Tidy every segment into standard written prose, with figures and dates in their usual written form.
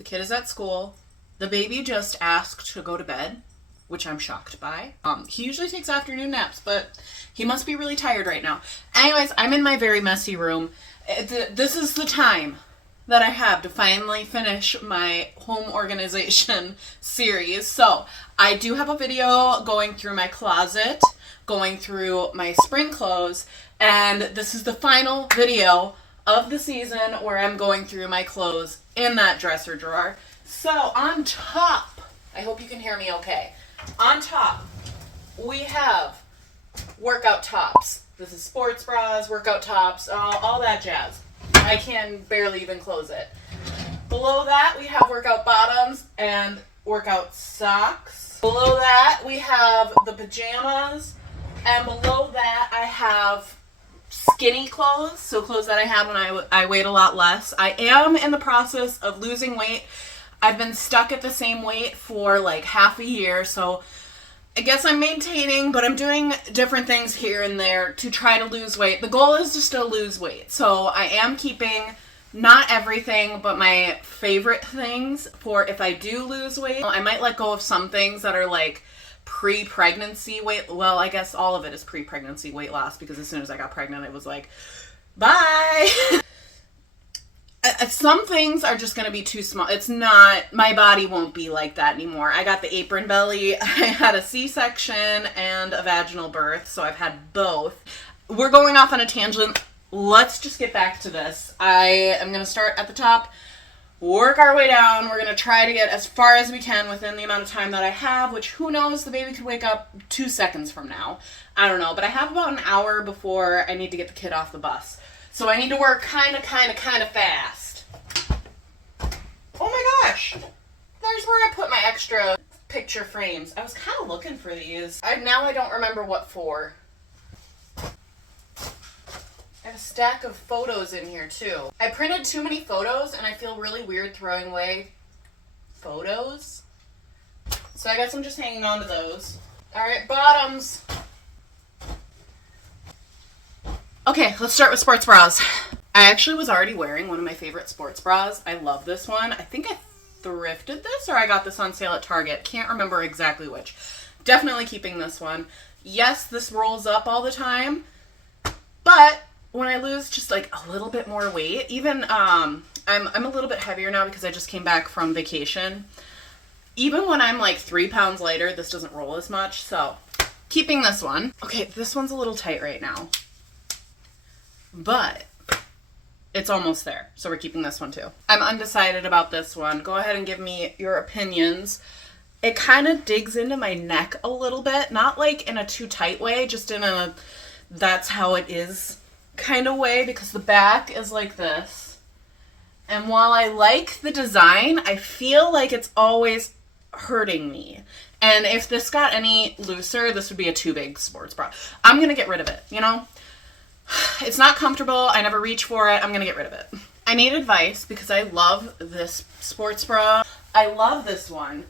The kid is at school. The baby just asked to go to bed, which I'm shocked by. He usually takes afternoon naps, but he must be really tired right now. Anyways, I'm in my very messy room. This is the time that I have to finally finish my home organization series. So I do have a video going through my closet, going through my spring clothes, and this is the final video of the season where I'm going through my clothes in that dresser drawer. So on top, I hope you can hear me okay. On top, we have workout tops. This is sports bras, workout tops, all that jazz. I can barely even close it. Below that, we have workout bottoms and workout socks. Below that, we have the pajamas. And below that, I have skinny clothes, so clothes that I had when I weighed a lot less. I am in the process of losing weight. I've been stuck at the same weight for like half a year, so I guess I'm maintaining, but I'm doing different things here and there to try to lose weight. The goal is to still lose weight, so I am keeping not everything, but my favorite things for if I do lose weight. I might let go of some things that are like pre-pregnancy weight. Well, I guess all of it is pre-pregnancy weight loss, because as soon as I got pregnant, it was like, bye. Some things are just going to be too small. It's not, my body won't be like that anymore. I got the apron belly. I had a C-section and a vaginal birth, so I've had both. We're going off on a tangent. Let's just get back to this. I am going to start at the top, work our way down. We're going to try to get as far as we can within the amount of time that I have, which who knows, the baby could wake up 2 seconds from now. I don't know, but I have about an hour before I need to get the kid off the bus. So I need to work kind of fast. Oh my gosh. There's where I put my extra picture frames. I was kind of looking for these. Now I don't remember what for. I have a stack of photos in here too. I printed too many photos and I feel really weird throwing away photos. So I guess I'm just hanging on to those. All right, bottoms. Okay, let's start with sports bras. I actually was already wearing one of my favorite sports bras. I love this one. I think I thrifted this or I got this on sale at Target. Can't remember exactly which. Definitely keeping this one. Yes, this rolls up all the time, but when I lose just like a little bit more weight, even I'm a little bit heavier now because I just came back from vacation. Even when I'm like 3 pounds lighter, this doesn't roll as much. So keeping this one. Okay, this one's a little tight right now, but it's almost there. So we're keeping this one too. I'm undecided about this one. Go ahead and give me your opinions. It kind of digs into my neck a little bit, not like in a too tight way, just in a that's how it is kind of way, because the back is like this. And while I like the design, I feel like it's always hurting me. And if this got any looser, this would be a too big sports bra. I'm going to get rid of it, you know? It's not comfortable. I never reach for it. I'm going to get rid of it. I need advice because I love this sports bra. I love this one.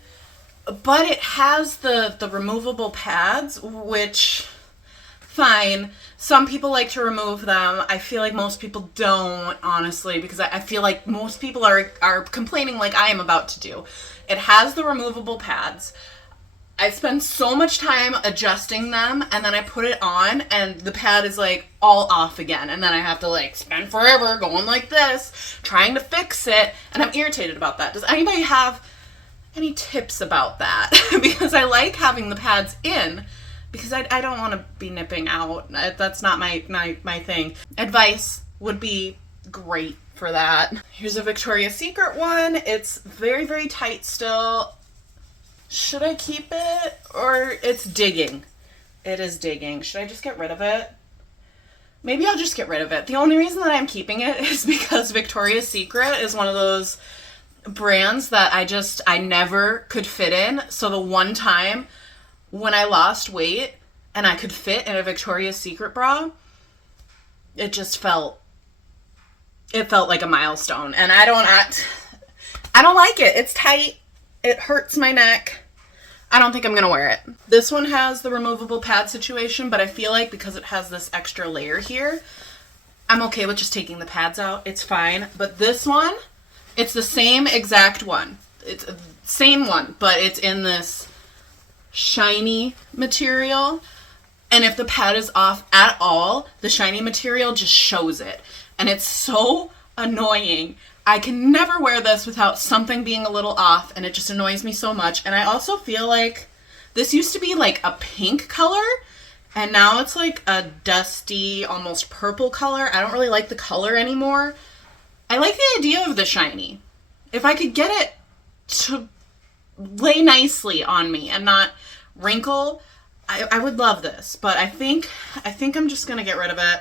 But it has the removable pads, which, fine. Some people like to remove them. I feel like most people don't, honestly, because I feel like most people are complaining like I am about to do. It has the removable pads. I spend so much time adjusting them, and then I put it on, and the pad is like all off again, and then I have to like spend forever going like this, trying to fix it, and I'm irritated about that. Does anybody have any tips about that? Because I like having the pads in, because I don't want to be nipping out. That's not my thing. Advice would be great for that. Here's a Victoria's Secret one. It's very, very tight still. Should I keep it? Or it's digging. It is digging. Should I just get rid of it? Maybe I'll just get rid of it. The only reason that I'm keeping it is because Victoria's Secret is one of those brands that I never could fit in. So the one time when I lost weight and I could fit in a Victoria's Secret bra, it felt like a milestone. And I don't like it. It's tight. It hurts my neck. I don't think I'm going to wear it. This one has the removable pad situation, but I feel like because it has this extra layer here, I'm okay with just taking the pads out. It's fine. But this one It's the same exact one. It's the same one, but it's in this shiny material. And if the pad is off at all, the shiny material just shows it. And it's so annoying. I can never wear this without something being a little off, and it just annoys me so much. And I also feel like this used to be like a pink color, and now it's like a dusty, almost purple color. I don't really like the color anymore. I like the idea of the shiny. If I could get it to lay nicely on me and not wrinkle, I would love this. But I think I'm just going to get rid of it.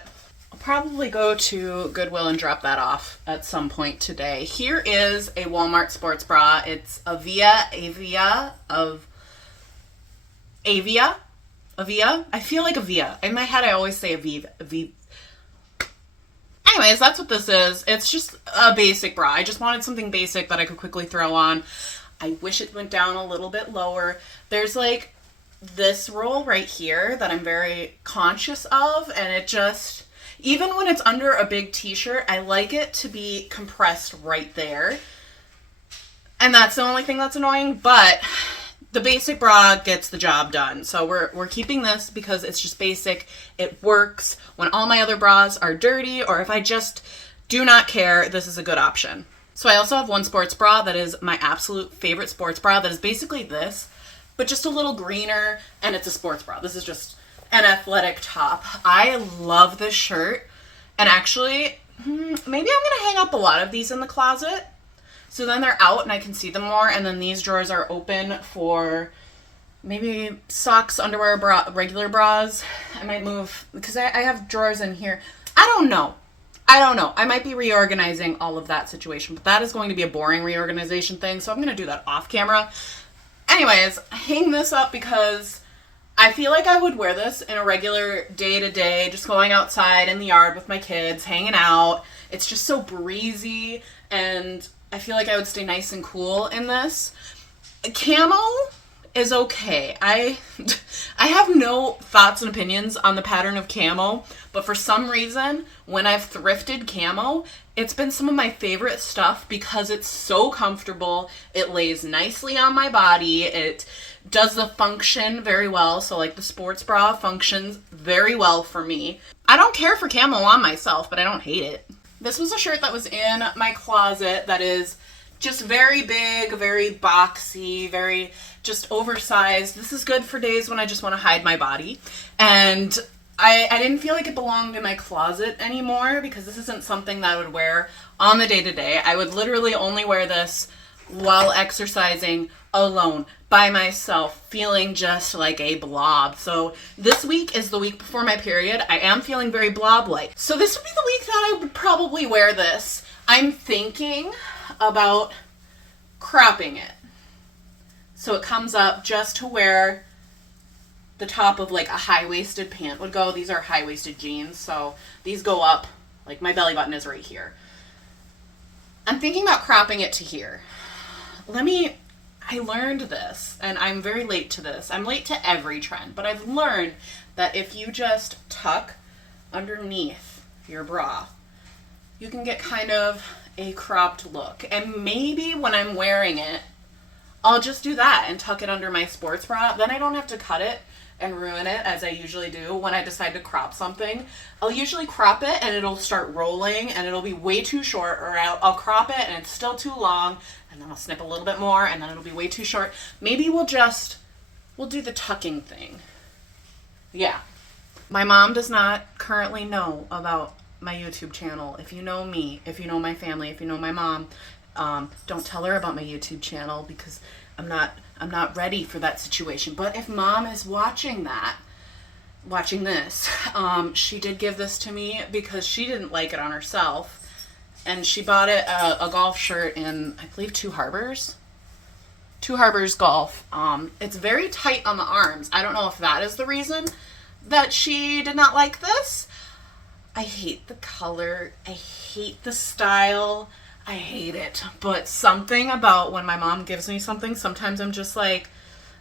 I'll probably go to Goodwill and drop that off at some point today. Here is a Walmart sports bra. It's Avia. I feel like Avia. In my head, I always say Aviv. Anyways, that's what this is. It's just a basic bra. I just wanted something basic that I could quickly throw on. I wish it went down a little bit lower. There's like this roll right here that I'm very conscious of, and it just, even when it's under a big t-shirt, I like it to be compressed right there. And that's the only thing that's annoying, but the basic bra gets the job done. So we're keeping this because it's just basic. It works when all my other bras are dirty, or if I just do not care, this is a good option. So I also have one sports bra that is my absolute favorite sports bra that is basically this, but just a little greener, and it's a sports bra. This is just an athletic top. I love this shirt, and actually, maybe I'm going to hang up a lot of these in the closet, so then they're out and I can see them more, and then these drawers are open for maybe socks, underwear, regular bras. I might move, because I have drawers in here. I don't know. I might be reorganizing all of that situation, but that is going to be a boring reorganization thing, so I'm going to do that off camera. Anyways, hang this up because I feel like I would wear this in a regular day-to-day, just going outside in the yard with my kids, hanging out. It's just so breezy, and I feel like I would stay nice and cool in this. Camo is okay. I have no thoughts and opinions on the pattern of camo, but for some reason, when I've thrifted camo, it's been some of my favorite stuff because it's so comfortable. It lays nicely on my body. It does the function very well. So like the sports bra functions very well for me. I don't care for camo on myself, but I don't hate it. This was a shirt that was in my closet that is just very big, very boxy, very just oversized. This is good for days when I just want to hide my body. And I didn't feel like it belonged in my closet anymore because this isn't something that I would wear on the day-to-day. I would literally only wear this while exercising alone, by myself, feeling just like a blob. So this week is the week before my period. I am feeling very blob-like. So this would be the week that I would probably wear this. I'm thinking about cropping it so it comes up just to where the top of like a high-waisted pant would go. These are high-waisted jeans, so these go up, like my belly button is right here. I'm thinking about cropping it to here. I learned this, and I'm very late to this. I'm late to every trend, but I've learned that if you just tuck underneath your bra, you can get kind of a cropped look. And maybe when I'm wearing it, I'll just do that and tuck it under my sports bra. Then I don't have to cut it and ruin it as I usually do when I decide to crop something. I'll usually crop it and it'll start rolling and it'll be way too short, or I'll crop it and it's still too long, and then I'll snip a little bit more and then it'll be way too short. Maybe we'll do the tucking thing. Yeah. My mom does not currently know about my YouTube channel. If you know me, if you know my family, if you know my mom, don't tell her about my YouTube channel because I'm not ready for that situation. But if mom is watching this, she did give this to me because she didn't like it on herself. And she bought it a golf shirt in, I believe, Two Harbors Golf. It's very tight on the arms. I don't know if that is the reason that she did not like this. I hate the color. I hate the style. I hate it. But something about when my mom gives me something, sometimes I'm just like,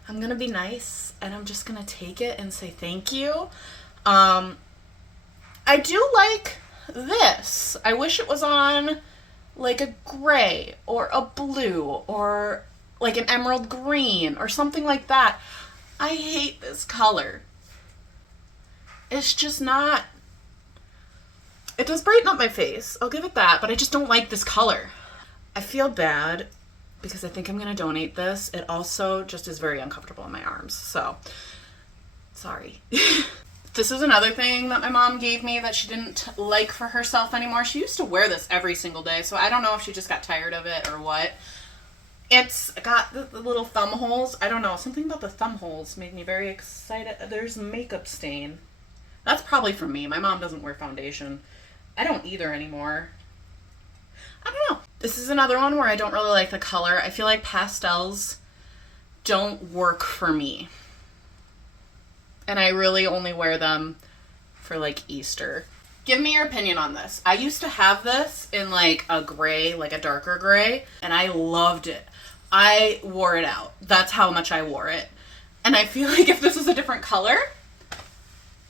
I'm going to be nice and I'm just going to take it and say thank you. I do like this. I wish it was on like a gray or a blue or like an emerald green or something like that. I hate this color. It's just not... It does brighten up my face, I'll give it that, but I just don't like this color. I feel bad because I think I'm going to donate this. It also just is very uncomfortable in my arms, so sorry. This is another thing that my mom gave me that she didn't like for herself anymore. She used to wear this every single day, so I don't know if she just got tired of it or what. It's got the little thumb holes. I don't know, something about the thumb holes made me very excited. There's makeup stain. That's probably from me. My mom doesn't wear foundation. I don't either anymore. I don't know. This is another one where I don't really like the color. I feel like pastels don't work for me. And I really only wear them for like Easter. Give me your opinion on this. I used to have this in like a gray, like a darker gray, and I loved it. I wore it out. That's how much I wore it. And I feel like if this was a different color,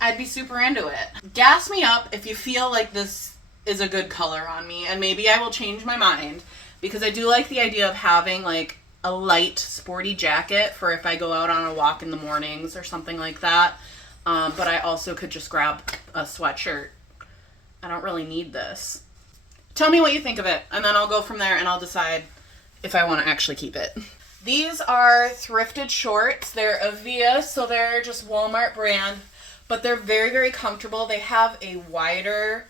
I'd be super into it. Gas me up if you feel like this is a good color on me, and maybe I will change my mind, because I do like the idea of having like a light sporty jacket for if I go out on a walk in the mornings or something like that. But I also could just grab a sweatshirt. I don't really need this. Tell me what you think of it, and then I'll go from there and I'll decide if I want to actually keep it. These are thrifted shorts. They're Avia, so they're just Walmart brand, but they're very, very comfortable. They have a wider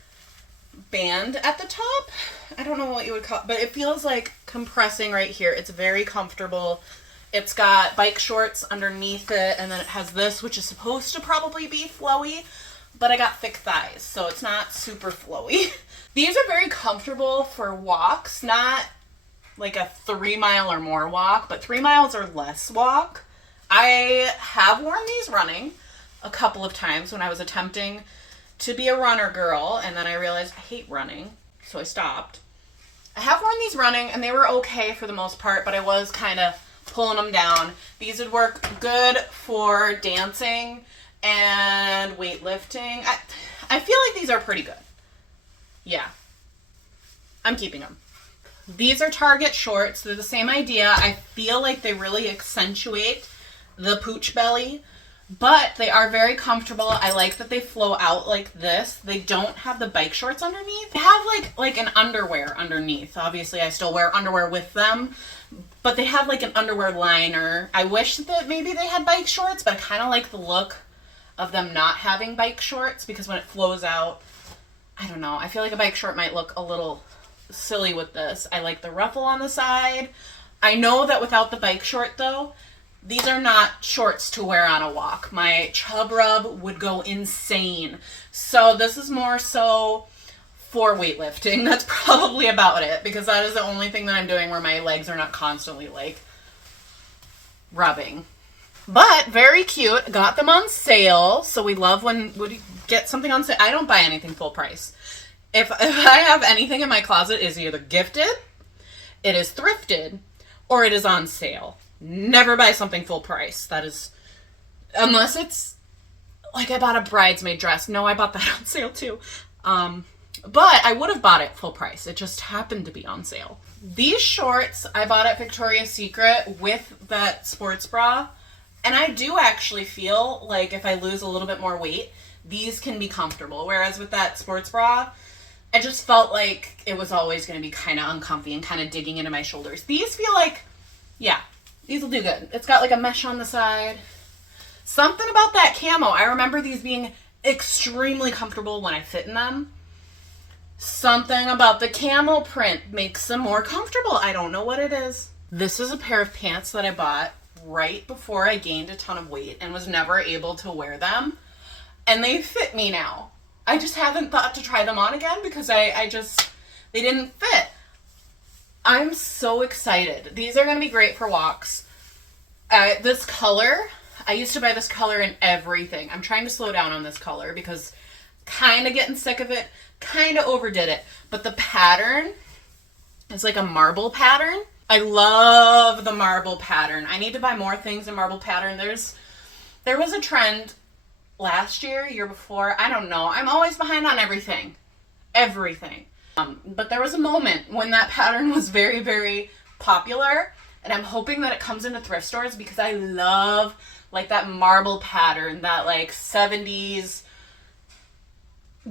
band at the top. I don't know what you would call it, but it feels like compressing right here. It's very comfortable. It's got bike shorts underneath it, and then it has this, which is supposed to probably be flowy, but I got thick thighs, so it's not super flowy. These are very comfortable for walks, not like a 3 mile or more walk, but 3 miles or less walk. I have worn these running a couple of times when I was attempting to be a runner girl, and then I realized I hate running, so I stopped. I have worn these running, and they were okay for the most part, but I was kind of pulling them down. These would work good for dancing and weightlifting. I feel like these are pretty good. Yeah. I'm keeping them. These are Target shorts. They're the same idea. I feel like they really accentuate the pooch belly, but they are very comfortable. I like that they flow out like this. They don't have the bike shorts underneath. They have like an underwear underneath. Obviously, I still wear underwear with them, but they have like an underwear liner. I wish that maybe they had bike shorts, but I kind of like the look of them not having bike shorts, because when it flows out, I don't know. I feel like a bike short might look a little silly with this. I like the ruffle on the side. I know that without the bike short though, these are not shorts to wear on a walk. My chub rub would go insane. So this is more so for weightlifting. That's probably about it, because that is the only thing that I'm doing where my legs are not constantly like rubbing. But very cute. Got them on sale. So we love when we get something on sale. I don't buy anything full price. If I have anything in my closet, is either gifted, it is thrifted, or it is on sale. Never buy something full price. That is, unless it's like I bought a bridesmaid dress. No, I bought that on sale too. But I would have bought it full price. It just happened to be on sale. These shorts I bought at Victoria's Secret with that sports bra. And I do actually feel like if I lose a little bit more weight, these can be comfortable. Whereas with that sports bra, I just felt like it was always going to be kind of uncomfy and kind of digging into my shoulders. These feel like, yeah, these will do good. It's got like a mesh on the side. Something about that camo. I remember these being extremely comfortable when I fit in them. Something about the camo print makes them more comfortable. I don't know what it is. This is a pair of pants that I bought right before I gained a ton of weight and was never able to wear them. And they fit me now. I just haven't thought to try them on again because they didn't fit. I'm so excited. These are going to be great for walks. This color, I used to buy this color in everything. I'm trying to slow down on this color because kind of getting sick of it, kind of overdid it. But the pattern is like a marble pattern. I love the marble pattern. I need to buy more things in marble pattern. There was a trend last year before. I don't know. I'm always behind on everything. Everything. But there was a moment when that pattern was very, very popular, and I'm hoping that it comes into thrift stores because I love like that marble pattern, that like 70s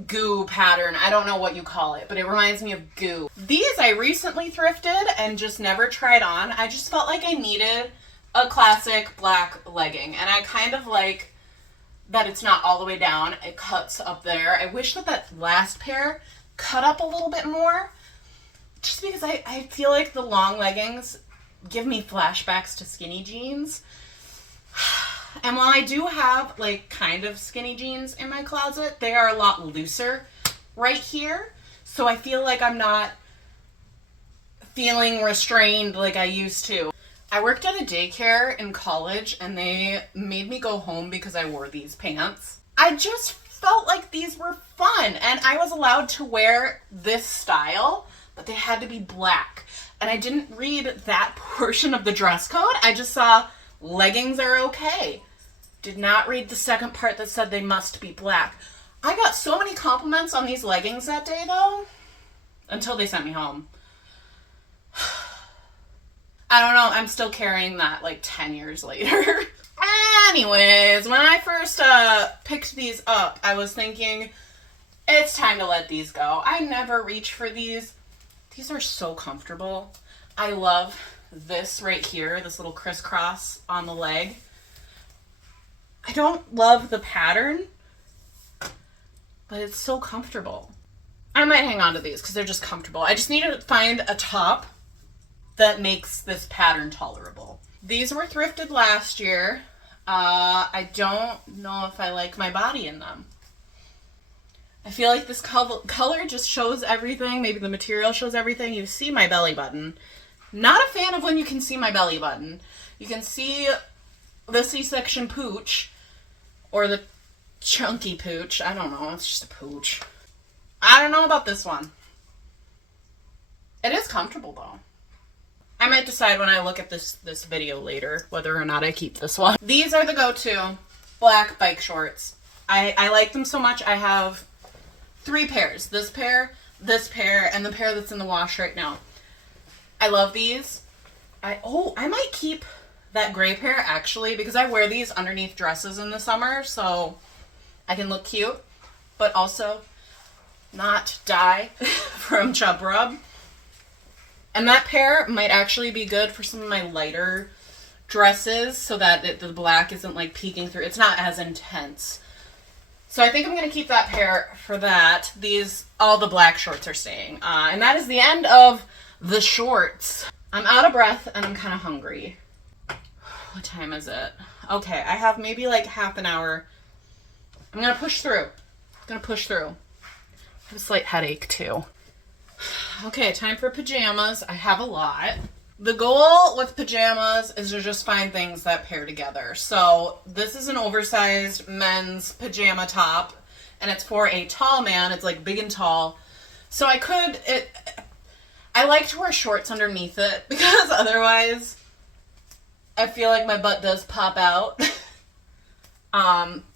goo pattern. I don't know what you call it, but it reminds me of goo. These I recently thrifted and just never tried on. I just felt like I needed a classic black legging, and I kind of like that it's not all the way down. It cuts up there. I wish that that last pair cut up a little bit more, just because I feel like the long leggings give me flashbacks to skinny jeans. And while I do have like kind of skinny jeans in my closet, they are a lot looser right here. So I feel like I'm not feeling restrained like I used to. I worked at a daycare in college and they made me go home because I wore these pants. I just felt like these were fun and I was allowed to wear this style, but they had to be black. And I didn't read that portion of the dress code. I just saw leggings are okay. Did not read the second part that said they must be black. I got so many compliments on these leggings that day though, until they sent me home. I don't know, I'm still carrying that like 10 years later. Anyways, when I first picked these up, I was thinking, it's time to let these go. I never reach for these. These are so comfortable. I love this right here, this little crisscross on the leg. I don't love the pattern, but it's so comfortable. I might hang on to these because they're just comfortable. I just need to find a top that makes this pattern tolerable. These were thrifted last year. I don't know if I like my body in them. I feel like this color just shows everything. Maybe the material shows everything. You see my belly button. Not a fan of when you can see my belly button. You can see the C-section pooch or the chunky pooch. I don't know. It's just a pooch. I don't know about this one. It is comfortable though. I might decide when I look at this video later whether or not I keep this one. These are the go-to black bike shorts. I like them so much. I have 3 pairs. This pair, and the pair that's in the wash right now. I love these. I might keep that gray pair actually because I wear these underneath dresses in the summer so I can look cute, but also not die from chub rub. And that pair might actually be good for some of my lighter dresses so that the black isn't like peeking through. It's not as intense. So I think I'm going to keep that pair for that. All the black shorts are staying. And that is the end of the shorts. I'm out of breath and I'm kind of hungry. What time is it? Okay, I have maybe like half an hour. I'm going to push through. I have a slight headache too. Okay, time for pajamas. I have a lot. The goal with pajamas is to just find things that pair together. So this is an oversized men's pajama top, and it's for a tall man. It's like big and tall. So I like to wear shorts underneath it because otherwise I feel like my butt does pop out.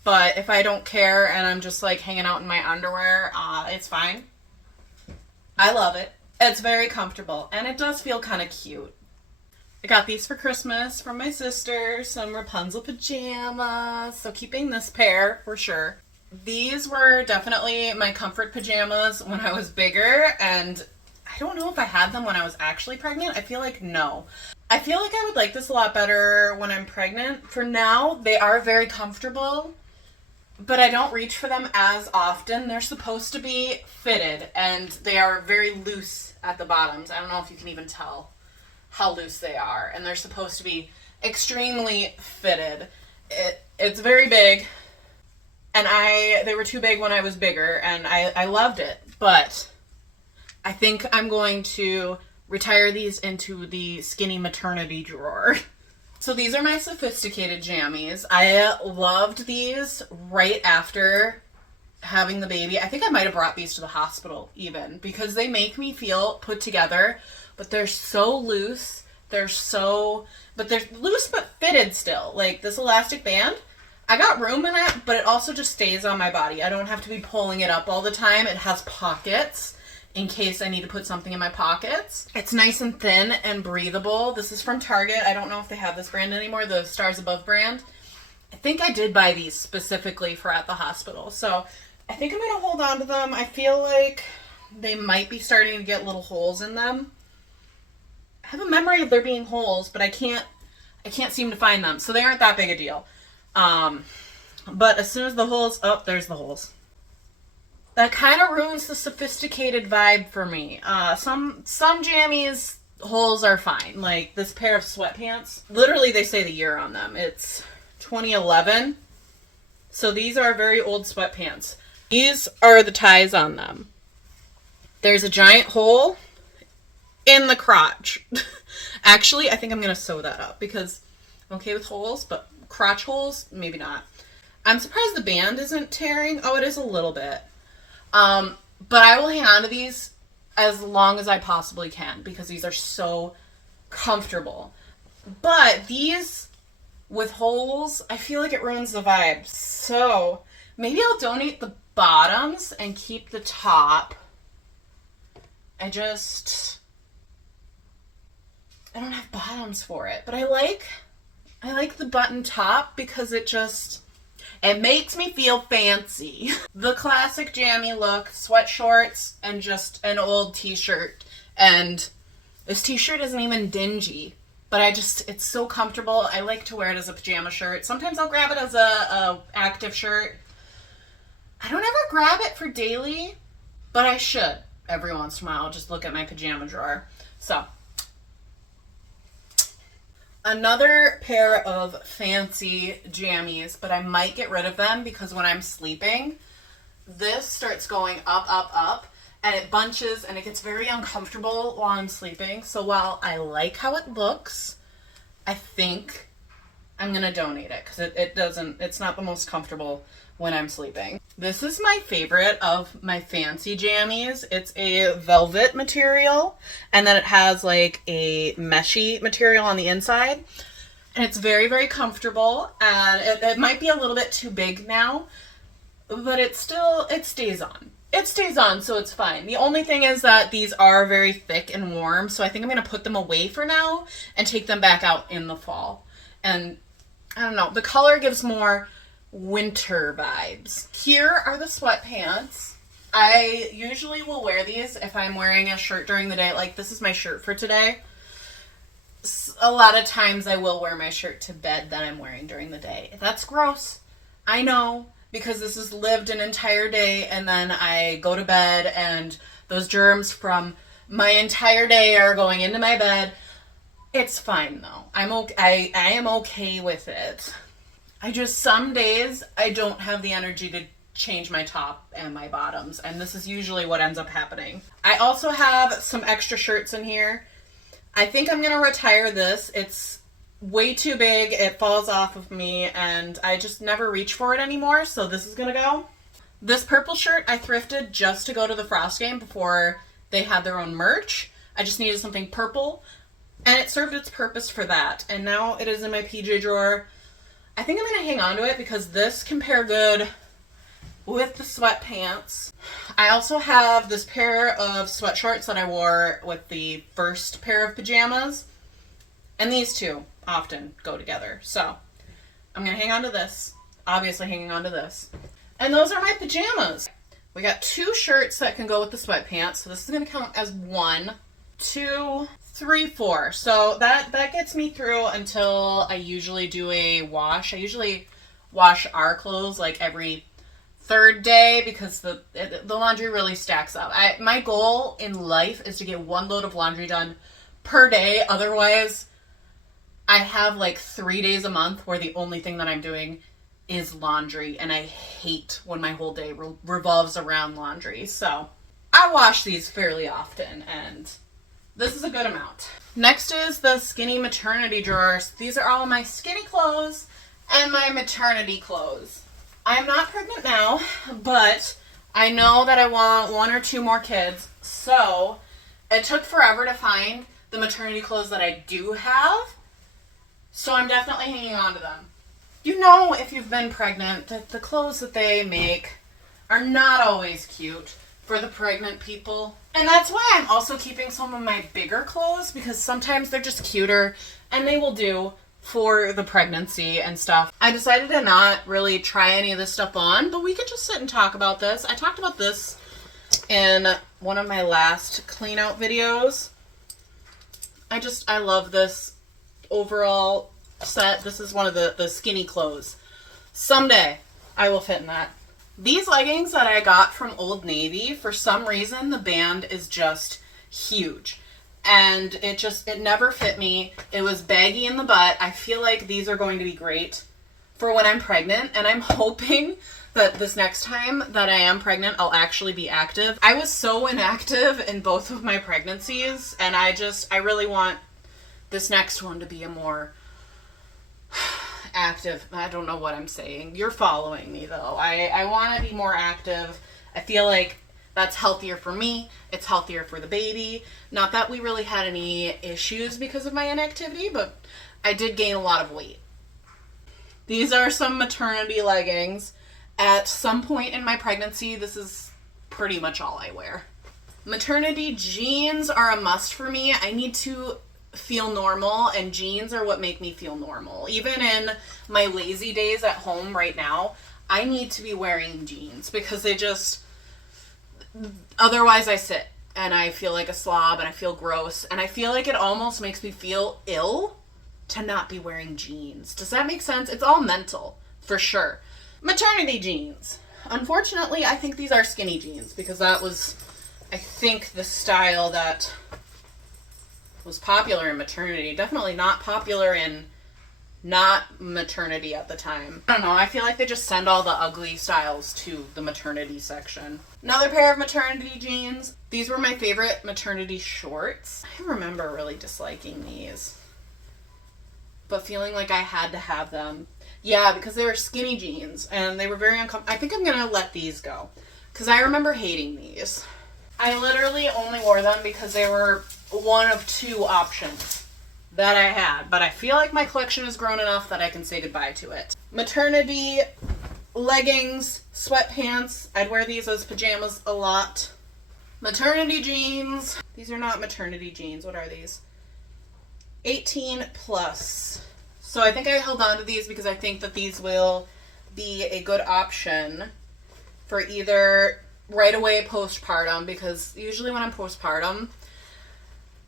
But if I don't care and I'm just like hanging out in my underwear, it's fine. I love it. It's very comfortable and it does feel kind of cute. I got these for Christmas from my sister, some Rapunzel pajamas, so keeping this pair for sure. These were definitely my comfort pajamas when I was bigger, and I don't know if I had them when I was actually pregnant. I feel like no. I feel like I would like this a lot better when I'm pregnant. For now, they are very comfortable, but I don't reach for them as often. They're supposed to be fitted, and they are very loose at the bottoms. I don't know if you can even tell how loose they are, and they're supposed to be extremely fitted. It's very big, and they were too big when I was bigger, and I loved it, but I think I'm going to retire these into the skinny maternity drawer. So these are my sophisticated jammies. I loved these right after having the baby. I think I might have brought these to the hospital even because they make me feel put together, but they're so loose. They're loose but fitted still. Like this elastic band, I got room in it, but it also just stays on my body. I don't have to be pulling it up all the time. It has pockets. in case I need to put something in my pockets. It's nice and thin and breathable. This is from Target. I don't know if they have this brand anymore, the Stars Above brand. I think I did buy these specifically for at the hospital. So I think I'm going to hold on to them. I feel like they might be starting to get little holes in them. I have a memory of there being holes, but I can't seem to find them. So they aren't that big a deal. But as soon as the holes, oh, there's the holes. That kind of ruins the sophisticated vibe for me. Some jammies holes are fine. Like this pair of sweatpants. Literally, they say the year on them. It's 2011. So these are very old sweatpants. These are the ties on them. There's a giant hole in the crotch. Actually, I think I'm going to sew that up because I'm okay with holes, but crotch holes, maybe not. I'm surprised the band isn't tearing. Oh, it is a little bit. But I will hang on to these as long as I possibly can because these are so comfortable. But these with holes, I feel like it ruins the vibe. So maybe I'll donate the bottoms and keep the top. I don't have bottoms for it, but I like the button top because it makes me feel fancy. The classic jammy look, sweat shorts, and just an old t-shirt. And this t-shirt isn't even dingy, but it's so comfortable. I like to wear it as a pajama shirt. Sometimes I'll grab it as a active shirt. I don't ever grab it for daily, but I should every once in a while. Just look at my pajama drawer. So, another pair of fancy jammies, but I might get rid of them because when I'm sleeping, this starts going up, up, up, and it bunches and it gets very uncomfortable while I'm sleeping. So while I like how it looks, I think I'm going to donate it because it's not the most comfortable when I'm sleeping. This is my favorite of my fancy jammies. It's a velvet material, and then it has like a meshy material on the inside. And it's very, very comfortable, and it might be a little bit too big now, but it stays on. It stays on, so it's fine. The only thing is that these are very thick and warm, so I think I'm going to put them away for now and take them back out in the fall. And I don't know, the color gives more winter vibes. Here are the sweatpants. I usually will wear these if I'm wearing a shirt during the day. Like, this is my shirt for today. A lot of times I will wear my shirt to bed that I'm wearing during the day. That's gross. I know, because this has lived an entire day and then I go to bed and those germs from my entire day are going into my bed. It's fine though. I am okay with it. Some days I don't have the energy to change my top and my bottoms, and this is usually what ends up happening. I also have some extra shirts in here. I think I'm going to retire this. It's way too big. It falls off of me, and I just never reach for it anymore, so this is going to go. This purple shirt I thrifted just to go to the Frost game before they had their own merch. I just needed something purple, and it served its purpose for that, and now it is in my PJ drawer. I think I'm going to hang on to it because this can pair good with the sweatpants. I also have this pair of sweat shorts that I wore with the first pair of pajamas. And these two often go together. So I'm going to hang on to this. Obviously hanging on to this. And those are my pajamas. We got 2 shirts that can go with the sweatpants. So this is going to count as 1, 2, 3, 4. So that gets me through until I usually do a wash. I usually wash our clothes like every 3rd day because the laundry really stacks up. My goal in life is to get 1 load of laundry done per day. Otherwise, I have like 3 days a month where the only thing that I'm doing is laundry, and I hate when my whole day revolves around laundry. So I wash these fairly often, and this is a good amount. Next is the skinny maternity drawers. These are all my skinny clothes and my maternity clothes. I'm not pregnant now, but I know that I want 1 or 2 more kids, so it took forever to find the maternity clothes that I do have, so I'm definitely hanging on to them. You know, if you've been pregnant, that the clothes that they make are not always cute for the pregnant people. And that's why I'm also keeping some of my bigger clothes, because sometimes they're just cuter and they will do for the pregnancy and stuff. I decided to not really try any of this stuff on, but we could just sit and talk about this. I talked about this in one of my last clean out videos. I love this overall set. This is one of the skinny clothes. Someday I will fit in that. These leggings that I got from Old Navy, for some reason the band is just huge. And it never fit me. It was baggy in the butt. I feel like these are going to be great for when I'm pregnant. And I'm hoping that this next time that I am pregnant, I'll actually be active. I was so inactive in both of my pregnancies. And I really want this next one to be a more active. I don't know what I'm saying. You're following me though. I want to be more active. I feel like that's healthier for me. It's healthier for the baby. Not that we really had any issues because of my inactivity, but I did gain a lot of weight. These are some maternity leggings. At some point in my pregnancy, this is pretty much all I wear. Maternity jeans are a must for me. I need to feel normal, and jeans are what make me feel normal. Even in my lazy days at home right now, I need to be wearing jeans because otherwise I sit and I feel like a slob and I feel gross, and I feel like it almost makes me feel ill to not be wearing jeans. Does that make sense? It's all mental, for sure. Maternity jeans. Unfortunately, I think these are skinny jeans because that was, I think, the style that was popular in maternity. Definitely not popular in not maternity at the time. I don't know, I feel like they just send all the ugly styles to the maternity section. Another pair of maternity jeans. These were my favorite maternity shorts. I remember really disliking these, but feeling like I had to have them. Yeah, because they were skinny jeans and they were very uncomfortable. I think I'm gonna let these go because I remember hating these. I literally only wore them because they were one of two options that I had, but I feel like my collection has grown enough that I can say goodbye to it. Maternity leggings, sweatpants. I'd wear these as pajamas a lot. Maternity jeans. These are not maternity jeans. What are these? 18 plus. So I think I held on to these because I think that these will be a good option for either right away postpartum, because usually when I'm postpartum,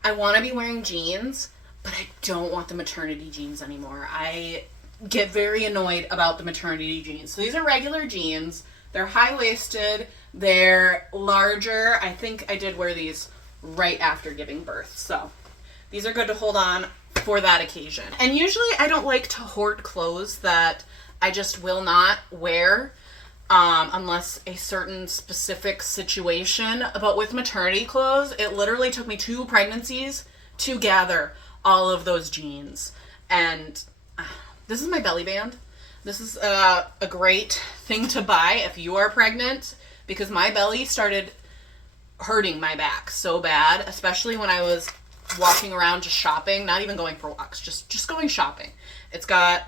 I want to be wearing jeans, but I don't want the maternity jeans anymore. I get very annoyed about the maternity jeans. So these are regular jeans. They're high-waisted. They're larger. I think I did wear these right after giving birth. So these are good to hold on for that occasion. And usually I don't like to hoard clothes that I just will not wear unless a certain specific situation. But with maternity clothes, it literally took me 2 pregnancies to gather all of those jeans. And this is my belly band. This is a great thing to buy if you are pregnant, because my belly started hurting my back so bad, especially when I was walking around just shopping, not even going for walks, just going shopping. It's got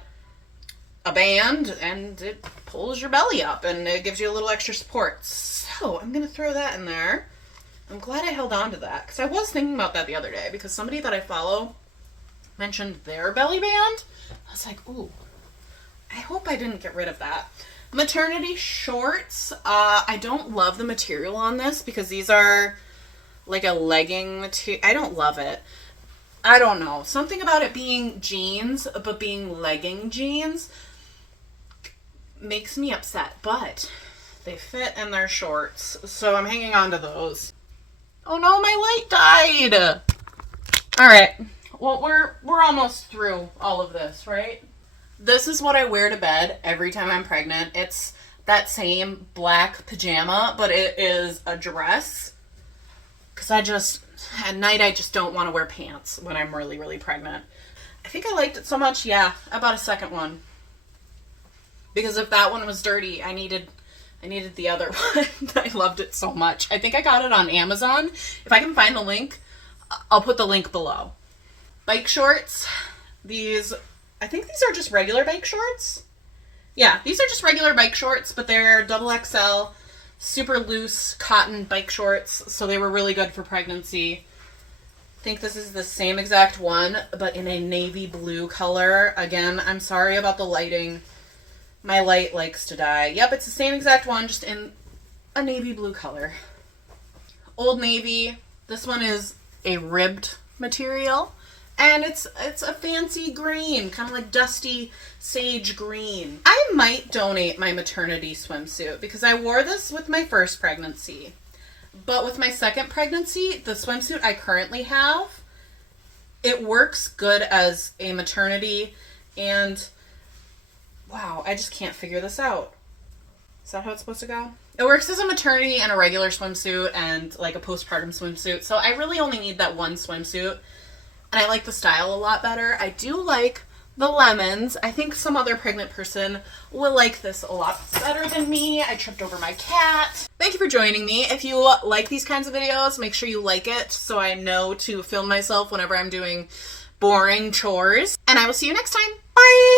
a band and it pulls your belly up and it gives you a little extra support. So I'm gonna throw that in there. I'm glad I held on to that because I was thinking about that the other day because somebody that I follow mentioned their belly band. I was like, ooh, I hope I didn't get rid of that. Maternity shorts. I don't love the material on this because these are like a legging material. I don't love it. I don't know. Something about it being jeans, but being legging jeans makes me upset. But they fit and they're shorts, so I'm hanging on to those. Oh no, my light died. All right. Well, we're almost through all of this, right? This is what I wear to bed every time I'm pregnant. It's that same black pajama, but it is a dress. Because at night, I just don't want to wear pants when I'm really, really pregnant. I think I liked it so much, yeah, I bought a second one. Because if that one was dirty, I needed the other one. I loved it so much. I think I got it on Amazon. If I can find the link, I'll put the link below. Bike shorts. I think these are just regular bike shorts. Yeah, these are just regular bike shorts, but they're XXL. super loose cotton bike shorts, so they were really good for pregnancy. I think this is the same exact one, but in a navy blue color. Again, I'm sorry about the lighting. My light likes to die. Yep, it's the same exact one, just in a navy blue color. Old Navy. This one is a ribbed material, and it's a fancy green, kind of like dusty sage green. I might donate my maternity swimsuit because I wore this with my first pregnancy. But with my second pregnancy, the swimsuit I currently have, it works good as a maternity, and wow, I just can't figure this out. Is that how it's supposed to go? It works as a maternity and a regular swimsuit and like a postpartum swimsuit. So I really only need that one swimsuit. And I like the style a lot better. I do like the lemons. I think some other pregnant person will like this a lot better than me. I tripped over my cat. Thank you for joining me. If you like these kinds of videos, make sure you like it so I know to film myself whenever I'm doing boring chores. And I will see you next time. Bye!